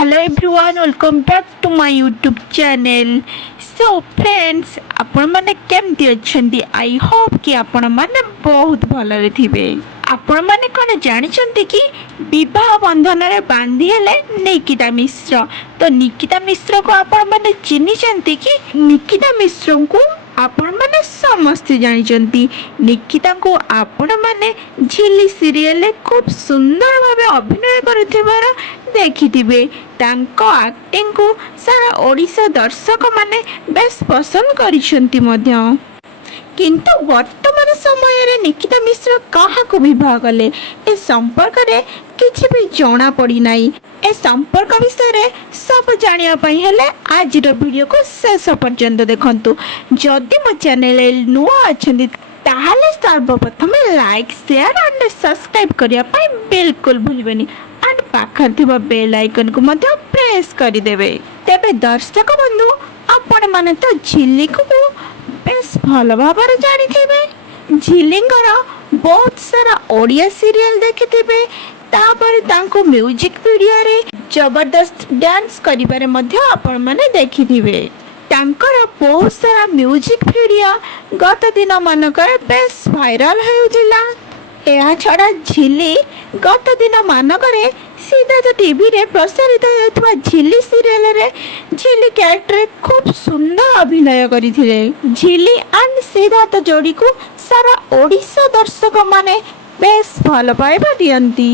Hello everyone, welcome back to my YouTube channel. So friends, ଆପଣ ମାନେ କେମିତି ଅଛନ୍ତି? I hope କି ଆପଣ ମାନେ ବହୁତ ଭଲରେ ଥିବେ। ଆପଣ ମାନେ କ'ଣ ଜାଣିଛନ୍ତି କି ବିବାହ ବନ୍ଧନରେ ବାନ୍ଧି ହେଲେ ନିକିତା ମିଶ୍ର। ତ ନିକିତା ମିଶ୍ରକୁ ଆପଣ ମାନେ ଚିହ୍ନିଛନ୍ତି କି? ନିକିତା ମିଶ୍ରଙ୍କୁ ଆପଣମାନେ ସମସ୍ତେ ଜାଣିଛନ୍ତି। ନିକିତାଙ୍କୁ ଆପଣମାନେ ଝିଲି ସିରିଏଲରେ ଖୁବ୍ ସୁନ୍ଦର ଭାବେ ଅଭିନୟ କରୁଥିବାର ଦେଖିଥିବେ। ତାଙ୍କ ଆକ୍ଟିଂକୁ ସାରା ଓଡ଼ିଶା ଦର୍ଶକମାନେ ବେଶ ପସନ୍ଦ କରିଛନ୍ତି ମଧ୍ୟ। କିନ୍ତୁ ବର୍ତ୍ତମାନ ସମୟରେ ନିକିତା ମିଶ୍ର କାହାକୁ ବିବାହ କଲେ ଏ ସମ୍ପର୍କରେ କିଛି ବି ଜଣାପଡ଼ିନାହିଁ। ଏ ସମ୍ପର୍କ ବିଷୟରେ ସବୁ ଜାଣିବା ପାଇଁ ହେଲେ ଆଜିର ଭିଡ଼ିଓକୁ ଶେଷ ପର୍ଯ୍ୟନ୍ତ ଦେଖନ୍ତୁ। ଯଦି ମୋ ଚ୍ୟାନେଲରେ ନୂଆ ଅଛନ୍ତି ତାହେଲେ ସର୍ବପ୍ରଥମେ ଲାଇକ୍ ସେୟାର ଆଣ୍ଡ ସବସ୍କ୍ରାଇବ୍ କରିବା ପାଇଁ ବିଲକୁଲ ଭୁଲିବେନି। ଆଣ୍ଡ ପାଖରେ ଥିବା ବେଲ୍ ଆଇକନକୁ ମଧ୍ୟ ପ୍ରେସ୍ କରିଦେବେ। ତେବେ ଦର୍ଶକ ବନ୍ଧୁ, ଆପଣମାନେ ତ ଝିଲିକୁ ବେଶ ଭଲ ଭାବରେ ଜାଣିଥିବେ। ଝିଲିଙ୍କର ବହୁତ ସାରା ଓଡ଼ିଆ ସିରିଏଲ ଦେଖିଥିବେ। ତାପରେ ତାଙ୍କୁ ମ୍ୟୁଜିକ୍ ଭିଡ଼ିଓରେ ଜବରଦସ୍ତ ଡ୍ୟାନ୍ସ କରିବାରେ ମଧ୍ୟ ଆପଣମାନେ ଦେଖିଥିବେ। ତାଙ୍କର ବହୁତ ସାରା ମ୍ୟୁଜିକ୍ ଭିଡ଼ିଓ ଗତ ଦିନମାନଙ୍କରେ ବେଶ ଭାଇରାଲ ହେଉଥିଲା। ଏହା ଛଡ଼ା ଝିଲି ଗତ ଦିନମାନଙ୍କରେ ସିଦ୍ଧାର୍ଥ ଟିଭିରେ ପ୍ରସାରିତ ହେଉଥିବା ଝିଲି ସିରିଏଲରେ ଝିଲି କ୍ୟାରେକ୍ଟରରେ ଖୁବ୍ ସୁନ୍ଦର ଅଭିନୟ କରିଥିଲେ। ଝିଲି ଆଣ୍ଡ ସିଦ୍ଧାର୍ଥ ଯୋଡ଼ିକୁ ସାରା ଓଡ଼ିଶା ଦର୍ଶକମାନେ ବେଶ ଭଲ ପାଇବା ଦିଅନ୍ତି।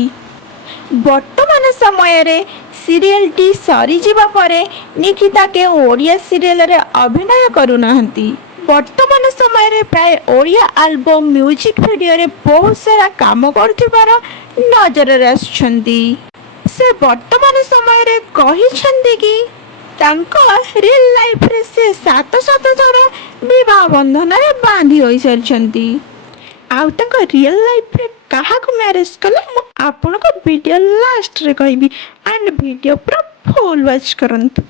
ବର୍ତ୍ତମାନ ସମୟରେ ସିରିଏଲଟି ସରିଯିବା ପରେ ନିକିତା କେଉଁ ଓଡ଼ିଆ ସିରିଏଲରେ ଅଭିନୟ କରୁନାହାନ୍ତି। ବର୍ତ୍ତମାନ ସମୟରେ ପ୍ରାୟ ଓଡ଼ିଆ ଆଲବମ୍ ମ୍ୟୁଜିକ୍ ଭିଡ଼ିଓରେ ବହୁତ ସାରା କାମ କରୁଥିବାର ନଜରରେ ଆସୁଛନ୍ତି। ସେ ବର୍ତ୍ତମାନ ସମୟରେ କହିଛନ୍ତି କି ତାଙ୍କ ରିଅଲ ଲାଇଫରେ ସେ ସାତ ଥର ବିବାହ ବନ୍ଧନରେ ବାନ୍ଧି ହୋଇସାରିଛନ୍ତି। ଆଉ ତାଙ୍କ ରିଅଲ ଲାଇଫରେ କାହାକୁ ମ୍ୟାରେଜ କଲେ ମୁଁ ଆପଣଙ୍କୁ ଭିଡ଼ିଓ ଲାଷ୍ଟରେ କହିବି। ଆଣ୍ଡ ଭିଡ଼ିଓ ପୁରା ଫୁଲ୍ ୱାଚ୍ କରନ୍ତୁ।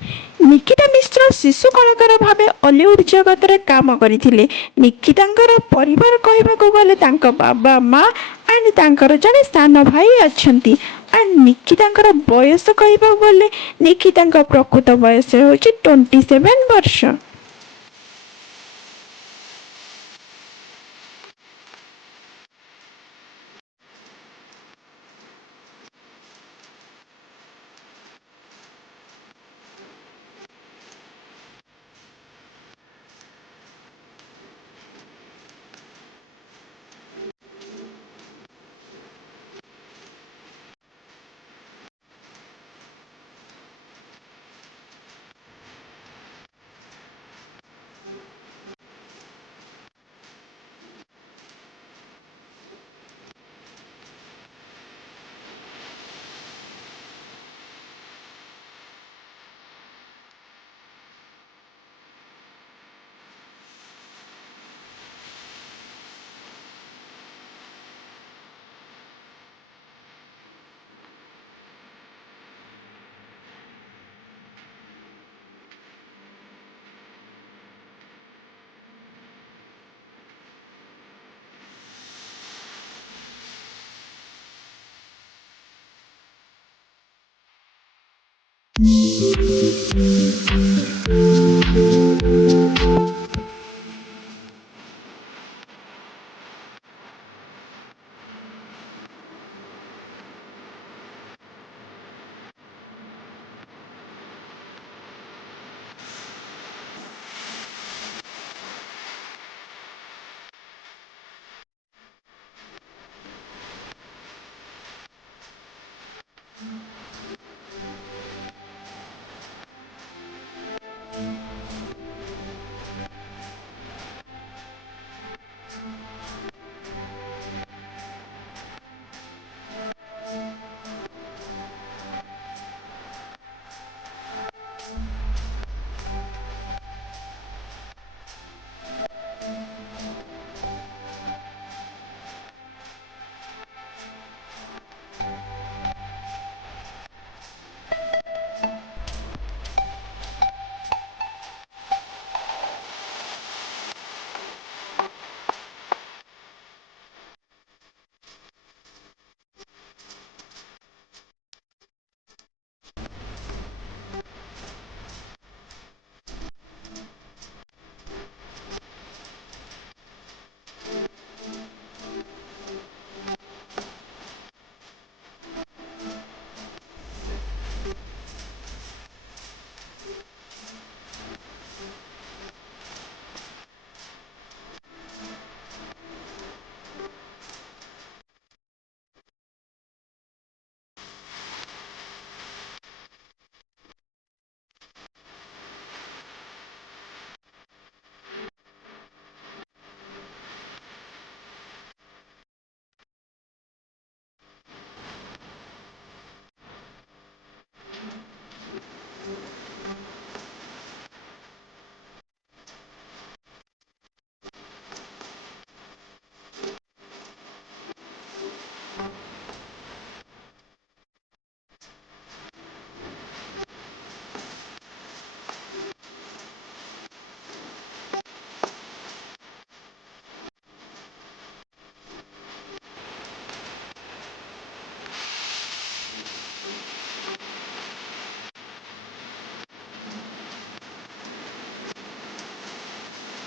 ନିକିତା ମିଶ୍ର ଶିଶୁ କଳାକାର ଭାବେ ଅଲିଉଡ୍ ଜଗତରେ କାମ କରିଥିଲେ। ନିକିତାଙ୍କର ପରିବାର କହିବାକୁ ଗଲେ ତାଙ୍କ ବାବା ମା ଆଣ୍ଡ ତାଙ୍କର ଜଣେ ସାନ ଭାଇ ଅଛନ୍ତି। ଆଣ୍ଡ ନିକିତାଙ୍କର ବୟସ କହିବାକୁ ଗଲେ ନିକିତାଙ୍କ ପ୍ରକୃତ ବୟସ ହେଉଛି 27 ବର୍ଷ।